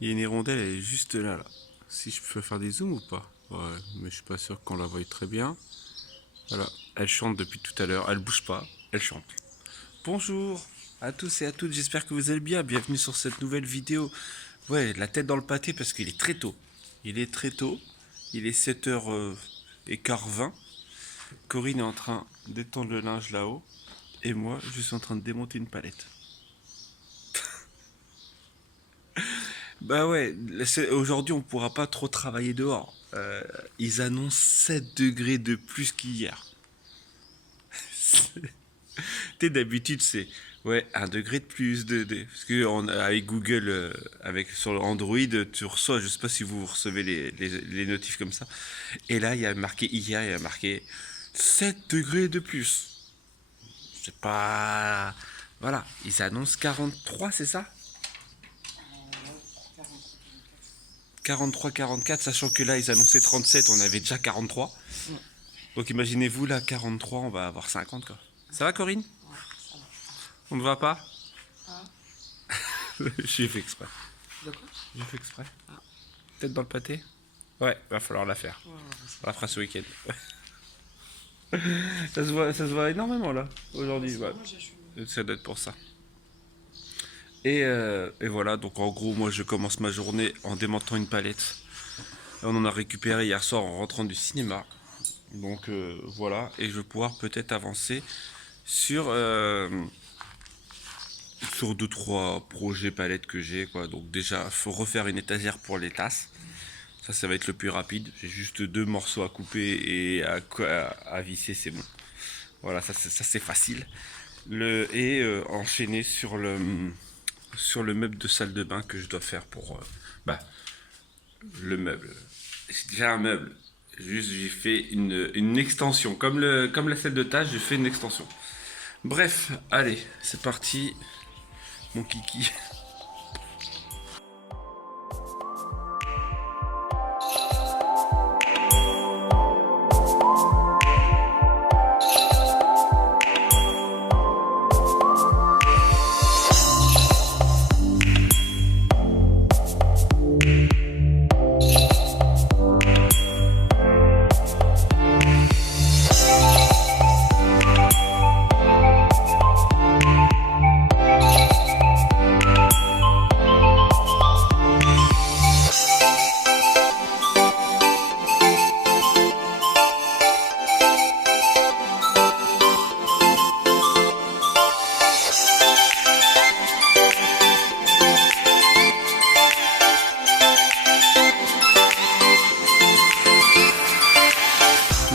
Il y a une hirondelle, elle est juste là, là. Si je peux faire des zooms ou pas? Ouais, mais je suis pas sûr qu'on la voie très bien. Voilà, elle chante depuis tout à l'heure, elle bouge pas, elle chante. Bonjour à tous et à toutes, j'espère que vous allez bien. Bienvenue sur cette nouvelle vidéo. Ouais, la tête dans le pâté parce qu'il est très tôt. Il est très tôt, il est 7h15 20. Corinne est en train d'étendre le linge là-haut. Et moi, je suis en train de démonter une palette. Bah ouais, aujourd'hui on pourra pas trop travailler dehors. Ils annoncent 7 degrés de plus qu'hier. Tu sais, d'habitude c'est ouais, 1 degré de plus. Parce que avec Google, avec, sur le Android, tu reçois, je sais pas si vous recevez les notifs comme ça. Et là, il y a marqué hier, il y a marqué 7 degrés de plus. C'est pas. Voilà, ils annoncent 43, c'est ça? 43, 44, sachant que là ils annonçaient 37, on avait déjà 43. Donc imaginez-vous là, 43, on va avoir 50 quoi. Ça va Corinne? On ne va pas? J'ai fait exprès. De quoi? J'ai fait exprès. Tête dans le pâté? Ouais, va falloir la faire. On la fera ce week-end. Ça se voit énormément là, aujourd'hui. Ouais. Ça doit être pour ça. Et voilà, donc en gros, moi je commence ma journée en démontant une palette. On en a récupéré hier soir en rentrant du cinéma. Donc voilà, et je vais pouvoir peut-être avancer sur, sur 2-3 projets palettes que j'ai, quoi. Donc déjà, faut refaire une étagère pour les tasses. Ça va être le plus rapide. J'ai juste 2 morceaux à couper et à visser, c'est bon. Voilà, ça c'est facile. Enchaîner sur le meuble de salle de bain que je dois faire pour bah, le meuble. C'est déjà un meuble. Juste, j'ai fait une extension. Comme la salle de tâche, j'ai fait une extension. Bref, allez, c'est parti, mon kiki.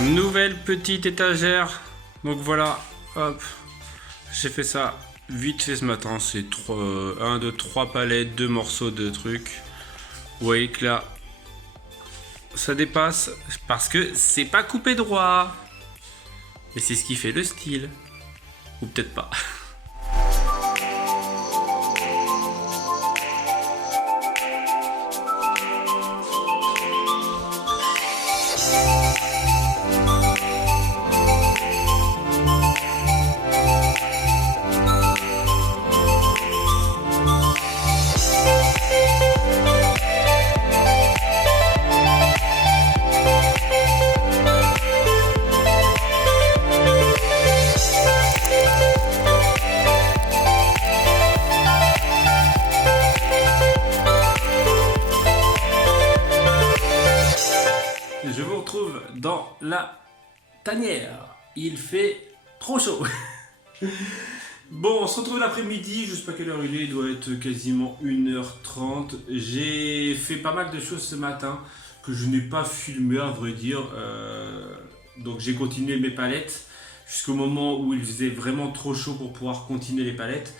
Nouvelle petite étagère. Donc voilà, hop, j'ai fait ça vite fait ce matin. C'est 1, 2, 3 palettes, 2 morceaux de trucs. Vous voyez que là, ça dépasse parce que c'est pas coupé droit. Et c'est ce qui fait le style. Ou peut-être pas. Je vous retrouve dans la tanière. Il fait trop chaud. Bon, on se retrouve l'après-midi. Je sais pas quelle heure il est. Il doit être quasiment 1h30. J'ai fait pas mal de choses ce matin que je n'ai pas filmé à vrai dire. Donc j'ai continué mes palettes jusqu'au moment où il faisait vraiment trop chaud pour pouvoir continuer les palettes.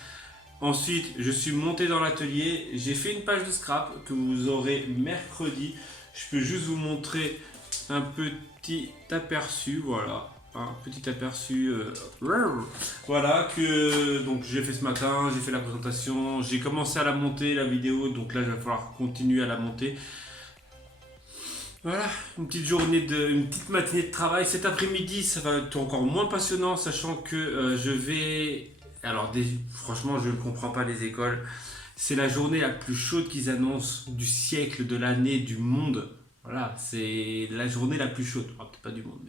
Ensuite, je suis monté dans l'atelier. J'ai fait une page de scrap que vous aurez mercredi. Je peux juste vous montrer un petit aperçu, voilà, un petit aperçu, voilà, que donc j'ai fait ce matin, j'ai fait la présentation, j'ai commencé à la monter la vidéo, donc là il va falloir continuer à la monter. Voilà, une petite matinée de travail. Cet après-midi, ça va être encore moins passionnant, sachant que je vais, alors franchement, je ne comprends pas les écoles. c'est la journée la plus chaude qu'ils annoncent du siècle, de l'année, du monde. Voilà, c'est la journée la plus chaude. Enfin, peut-être pas du monde,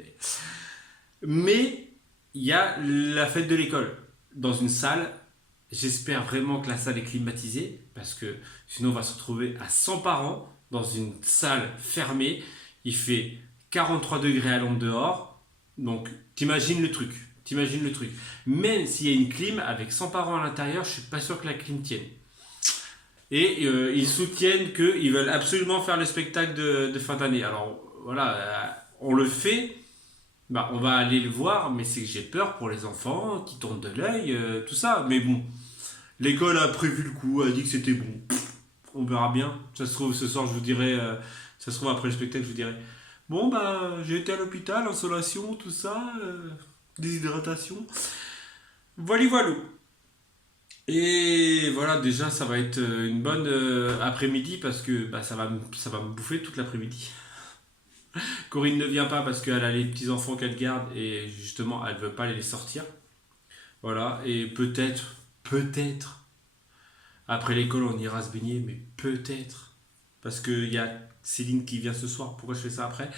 mais il y a la fête de l'école dans une salle. J'espère vraiment que la salle est climatisée parce que sinon on va se retrouver à 100 parents dans une salle fermée. Il fait 43 degrés à l'ombre dehors. Donc t'imagines le truc. Même s'il y a une clim avec 100 parents à l'intérieur, je suis pas sûr que la clim tienne. Et ils soutiennent qu'ils veulent absolument faire le spectacle de fin d'année. Alors voilà, on le fait. Bah, on va aller le voir, mais c'est que j'ai peur pour les enfants qui tournent de l'œil, tout ça. Mais bon, l'école a prévu le coup, a dit que c'était bon. On verra bien. Ça se trouve, ce soir, je vous dirai, ça se trouve après le spectacle, je vous dirai, bon, bah, j'ai été à l'hôpital, insolation, tout ça, déshydratation. Voilà. Et voilà, déjà, ça va être une bonne après-midi parce que bah, ça va me bouffer toute l'après-midi. Corinne ne vient pas parce qu'elle a les petits-enfants qu'elle garde et justement elle ne veut pas les sortir. Voilà, et peut-être, après l'école on ira se baigner, mais peut-être, parce qu'il y a Céline qui vient ce soir, pourquoi je fais ça après?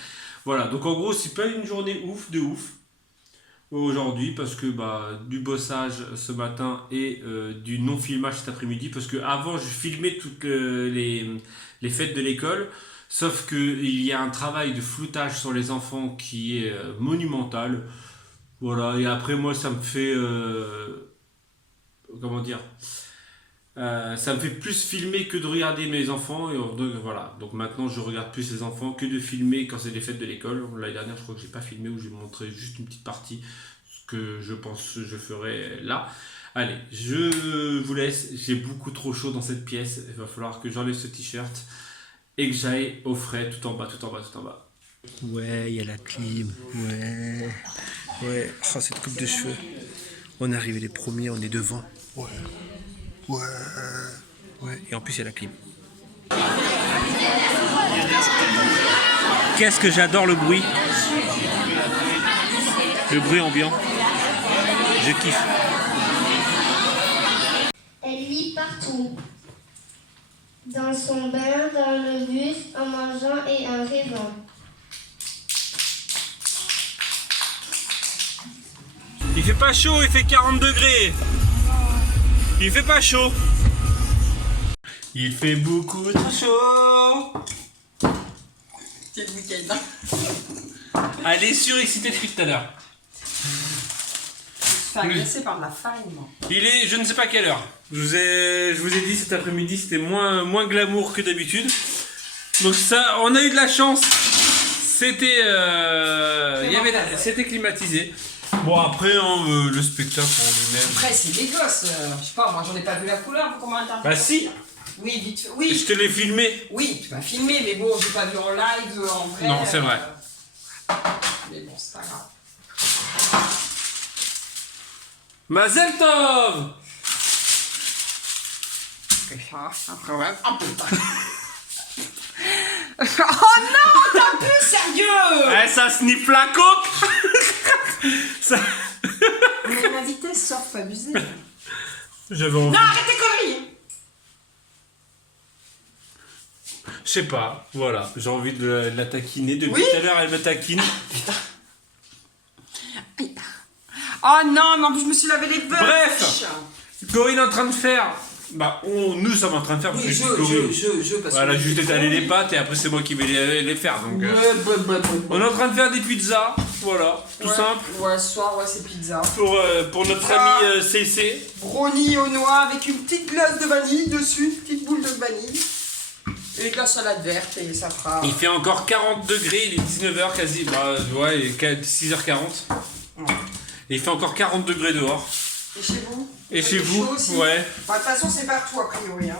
Voilà, donc en gros c'est pas une journée de ouf aujourd'hui parce que bah, du bossage ce matin et du non-filmage cet après-midi parce que avant je filmais toutes les fêtes de l'école. Sauf qu'il y a un travail de floutage sur les enfants qui est monumental. Voilà, et après moi ça me fait... comment dire ça me fait plus filmer que de regarder mes enfants. Et donc, voilà, donc maintenant je regarde plus les enfants que de filmer quand c'est les fêtes de l'école. L'année dernière je crois que j'ai pas filmé ou j'ai montré juste une petite partie. Ce que je pense que je ferai là. Allez, je vous laisse. J'ai beaucoup trop chaud dans cette pièce. Il va falloir que j'enlève ce t-shirt. Et que j'aille au frais, tout en bas. Ouais, il y a la clim, ouais. Oh, cette coupe de cheveux. On est arrivé les premiers, on est devant. Ouais. Et en plus, il y a la clim. Qu'est-ce que j'adore le bruit. Le bruit ambiant. Je kiffe. Elle lit partout. Dans son bain, dans le bus, en mangeant et en rêvant. Il fait pas chaud, il fait 40 degrés. Il fait pas chaud. Il fait beaucoup trop chaud. C'est le week-end. Elle est surexcitée depuis tout à l'heure. Je suis agressé par de la farine, moi. Il est, je ne sais pas quelle heure. Je vous ai dit cet après-midi, c'était moins glamour que d'habitude. Donc ça, on a eu de la chance. C'était climatisé. Bon après, hein, le spectacle en lui-même. Après, c'est des gosses. Je sais pas, moi j'en ai pas vu la couleur. Comment interpréter? Bah si. Oui, vite fait. Oui. Je te l'ai filmé. Oui, tu m'as filmé, mais bon, j'ai pas vu en live, en vrai. Non, c'est vrai. Mais bon, c'est pas grave. Mazel Tov. Après, ouais. Oh putain. Oh non, t'as pu, sérieux. Eh, ça sniffe la coque. Ça... Mais la vitesse, sauf abusé. J'avais envie. Non, arrête tes conneries. Je sais pas, voilà, j'ai envie de la taquiner. Depuis Oui. tout à l'heure, elle me taquine. Putain. Oh non, mais en plus je me suis lavé les veines. Bref. Corinne est en train de faire. Bah, nous sommes en train de faire. Oui, Parce que Corinne. je, parce Voilà, que juste étaler les pâtes et après c'est moi qui vais les faire. Donc, Ouais. on est en train de faire des pizzas, voilà, tout simple. Ouais, ce soir, ouais, c'est pizza. Pour notre ami CC. Brownie au noix avec une petite glace de vanille dessus, une petite boule de vanille. Et de la salade verte et ça fera... Il fait encore 40 degrés, il est 19h quasi, bah ouais, il est 6h40. Et il fait encore 40 degrés dehors. Et chez vous? Et chez vous? Aussi. Ouais. Bah, de toute façon, c'est partout a priori. Hein.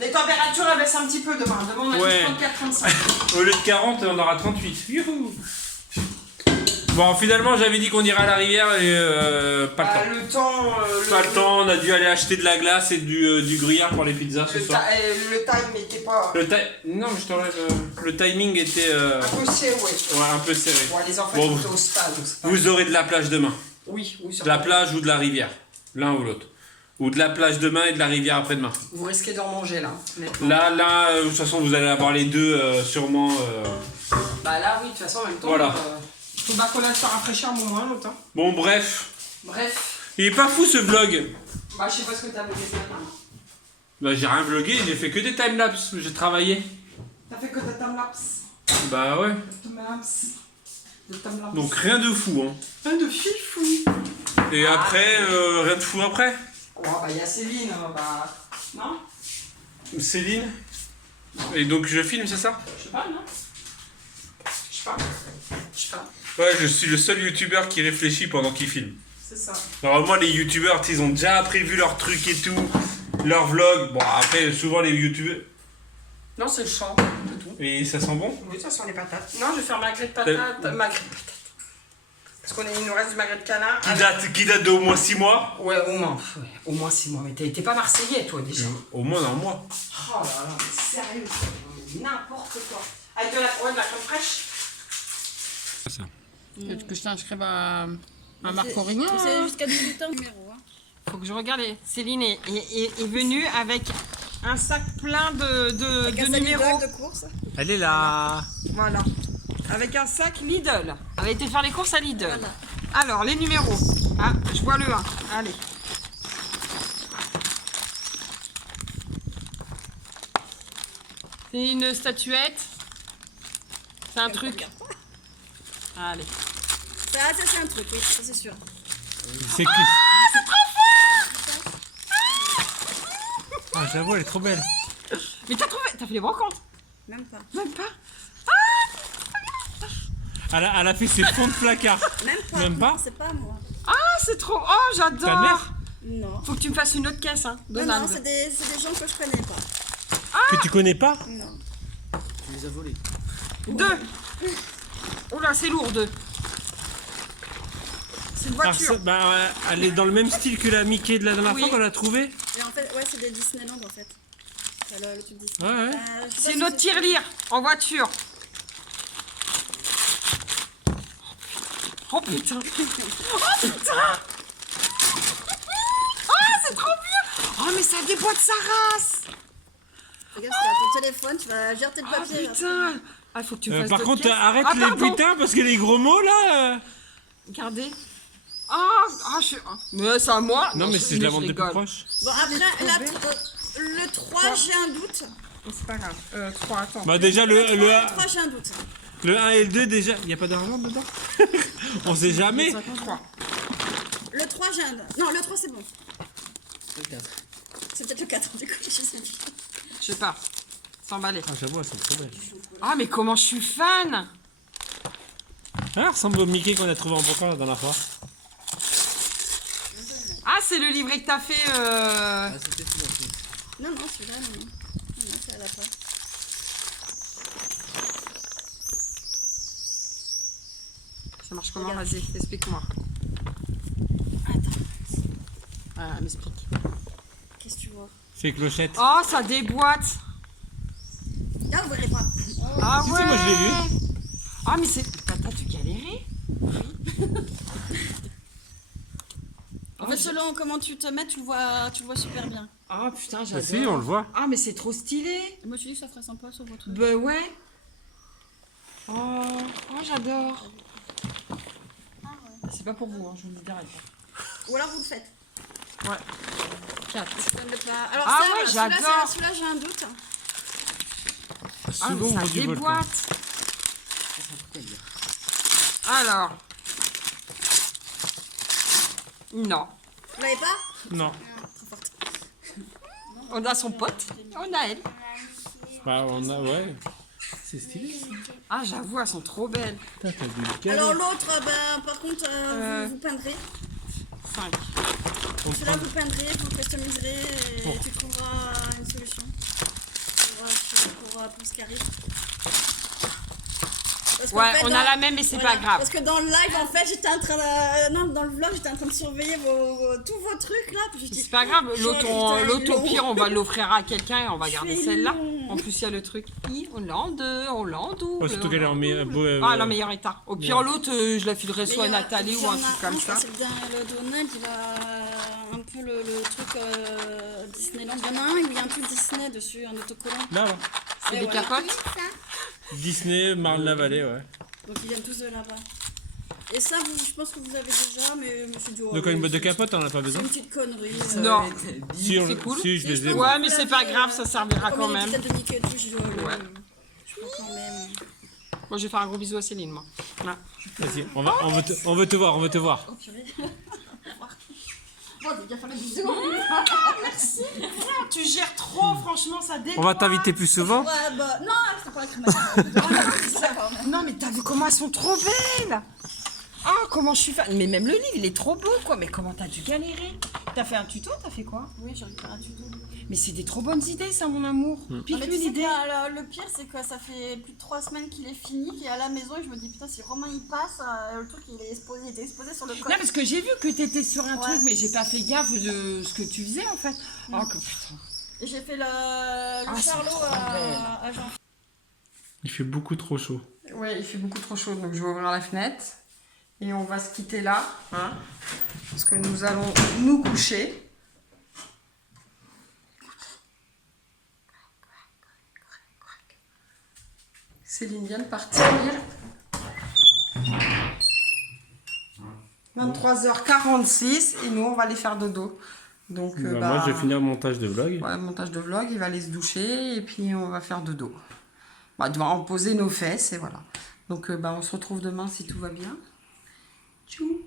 Les températures elles baissent un petit peu demain. Demain, on a Ouais. 34-35. Au lieu de 40, on aura 38. Youhou. Bon, finalement, j'avais dit qu'on irait à la rivière et pas le temps. Pas le temps, on a dû aller acheter de la glace et du gruyère pour les pizzas ce soir. Le time n'était pas... Non, mais je t'enlève. Le timing était un peu serré, ouais. un peu serré. Bon, les enfants Bon, étaient au stade. Vous aurez de la plage demain. Oui, De la plage ou de la rivière. L'un ou l'autre. Ou de la plage demain et de la rivière après-demain. Vous risquez d'en manger là. honnêtement. Là, de toute façon, vous allez avoir les deux sûrement. Bah là, oui, de toute façon, en même temps. Voilà. Faut pas qu'on laisse se rafraîchir un moment longtemps. Bon, bref. Bref. Il est pas fou ce vlog. Bah, je sais pas ce que t'as bloqué ce matin. Bah, j'ai rien vlogué, j'ai fait que des timelapses. J'ai travaillé. T'as fait que de timelapse. Bah ouais. De timelapse. Donc rien de fou, hein. Un de fifou. Et après, rien de fou après. Oh, bah, il y a Céline. Bah. Non? Céline. Et donc je filme, c'est ça? Je sais pas, non? Je sais pas. Je sais pas. Ouais, je suis le seul youtubeur qui réfléchit pendant qu'il filme. C'est ça. Normalement, les youtubeurs, ils ont déjà prévu leur truc et tout, leur vlog. Bon, après, souvent les youtubeurs. Non, c'est le champ, c'est tout. Et ça sent bon? Oui, ça sent les patates. Non, je vais faire magret de patates. Magret de patates. Parce qu'il nous reste du magret de canard. Qui date d'au moins 6 mois? Ouais, au moins. Ouais, au moins 6 mois. Mais t'es pas marseillais, toi, déjà. Au moins un mois. Oh là là, mais sérieux, quoi. Mais n'importe quoi. Avec de la crème fraîche. Ça. Peut-être que je t'inscrive à Marc Aurélien. C'est jusqu'à 18 ans numéro. Hein. Faut que je regarde. Céline est venue avec un sac plein de numéros. De course. Elle est là. Voilà. Avec un sac Lidl. Elle a été faire les courses à Lidl. Voilà. Alors, les numéros. Ah, je vois le 1. Allez. C'est une statuette. C'est un truc. Allez. Ça, c'est un truc, oui, ça c'est sûr. C'est que. Ah, j'avoue, elle est trop belle. Mais t'as trouvé. T'as fait les brocantes? Même pas. Même pas. Elle a fait ses fonds de placard. Même pas. Même pas? C'est pas moi. Ah, c'est trop. Oh, j'adore. Ta mère? Non. Faut que tu me fasses une autre caisse, hein. Non, Donald. non, c'est des gens que je connais pas. Que tu connais pas? Non. Tu les as volés. 2. Oh là, c'est lourd, 2. C'est une Alors, voiture. elle est dans le même style que la Mickey de la dernière Oui. fois qu'on l'a trouvée. Et en fait, ouais, c'est des Disneyland en fait. C'est le truc Disney. Ouais, ouais. Je sais C'est pas notre si tirelire en voiture. Oh putain. Oh putain. Oh, c'est trop bien. Oh, mais ça déboîte sa race. Regarde, c'est à ton téléphone, tu vas jeter le Oh papier. là. putain. Ah, faut que tu fasses Par d'autres contre, caisses. arrête Ah, les pardon. putains parce que les gros mots là. Regardez. Ah, je suis. Mais c'est à moi. Non, mais si je la montre de plus rigole. proche. Bon, après, là, le 3, j'ai un doute. Mais c'est pas grave. 3, attends. Bah, déjà, Le 3, le 3, j'ai un doute. 1 et le 2, déjà, il n'y a pas d'argent dedans. On sait jamais. 3. Le 3, j'ai un doute. Non, le 3, c'est bon. Le 4. C'est peut-être le 4, du coup, je sais plus. Je sais pas. S'emballer. Ah, j'avoue, elles sont trop belles. Ah, mais comment je suis fan. Ah, elle ressemble au Mickey qu'on a trouvé en brocan la dernière fois. Ah, c'est le livret que t'as fait. Ah, c'était financé. Non, non, celui-là, non. Non, ça va pas. Ça marche comment? Vas-y, explique-moi. Ah, m'explique. Qu'est-ce que tu vois? C'est clochette. Oh, ça déboîte. Là, vous verrez pas. Ah Si, ouais. si, moi, je l'ai vu. Ah, mais c'est. T'as dû galérer. En fait, selon comment tu te mets, tu le vois super bien. Ah putain, Ah, j'adore. si, on le voit. Ah, mais c'est trop stylé. Moi, je dis que ça ferait sympa sur votre. Bah ouais. Oh, j'adore. C'est pas pour vous, hein, je vous le dis direct. Ou alors vous le faites. Ouais. 4. Comme le plat. Alors, Ah ça, ouais, celui-là, j'adore. celui-là, j'ai un doute. Ah, mais Second ça rang du volcan. déboîte. Alors. Non. Vous l'avez pas? Non. Trop forte. On a son pote. On a elle. Bah, on a, ouais. C'est stylé. Ah, j'avoue, elles sont trop belles. Putain, t'as du calme. Alors, l'autre, par contre, vous peindrez. 5. Celui-là, vous peindrez, vous customiserez et tu trouveras une solution pour ce qui arrive. Parce qu'en Ouais, fait, on dans- a la même, mais c'est voilà. pas grave. Parce que dans le live, en fait, j'étais en train de... Non, dans le vlog, j'étais en train de surveiller tous vos trucs, là. Puis je dis, C'est pas grave, Genre, putain, l'autre au long. pire, on va l'offrir à quelqu'un et on va Je garder fais celle-là. long. En plus, il y a le truc Hollande, double. Surtout qu'elle est en beau. Ah, la meilleure état. Au pire, l'autre, je la filerai soit à Nathalie ou un truc comme ça. C'est bien, le Donald, il a un peu le truc Disneyland. Il y en a un où il y a un truc Disney dessus, un autocollant. Là, là. C'est Et des voilà. capotes. Disney, Marne-la-Vallée, ouais. Donc ils viennent tous de là-bas. Et ça, je pense que vous avez déjà, mais je me suis dit... oh, De quoi, une oui, boîte de c'est- capote, on en a pas C'est besoin. une petite connerie. Non. Si, c'est cool. si, je les ai. Ouais, mais c'est pas grave, ça servira quand même. Comme il y a des têtes de Mickey et tout, je dis, ouais, Ouais. je peux quand même. Moi, je vais faire un gros bisou à Céline, moi. Voilà. Vas-y, on veut te voir, on veut te voir. Oh purée. Bon, t'as bien fait le bisou. Merci. Tu gères trop, franchement, ça dépend. On va t'inviter plus souvent. Ouais, bah, non, c'est pas la crème. C'est ça quand même. Non, mais t'as vu comment elles sont trop belles. Ah, comment je suis fan. Mais même le livre, il est trop beau, quoi. Mais comment t'as dû galérer? T'as fait un tuto? T'as fait quoi? Oui, j'ai récupéré un tuto. Mais c'est des trop bonnes idées, ça, mon amour. Non, mais Pique-lui tu sais l'idée. quoi, le pire, c'est que ça fait plus de 3 semaines qu'il est fini, qu'il est à la maison, et je me dis, putain, si Romain il passe, le truc il était exposé sur le Non, code. parce que j'ai vu que t'étais sur un Ouais. truc, mais j'ai pas fait gaffe de ce que tu faisais, en fait. Oh, que putain. Et j'ai fait le c'est charlot trop belle. à Jean. Il fait beaucoup trop chaud. Ouais, il fait beaucoup trop chaud, donc je vais ouvrir la fenêtre. Et on va se quitter là, hein, parce que nous allons nous coucher. Céline vient de partir. 23h46 et nous on va aller faire dodo. Donc Moi, je vais finir le montage de vlog. ouais, montage de vlog, il va aller se doucher et puis on va faire dodo. On va poser nos fesses et voilà. Donc on se retrouve demain si tout va bien. Tchou.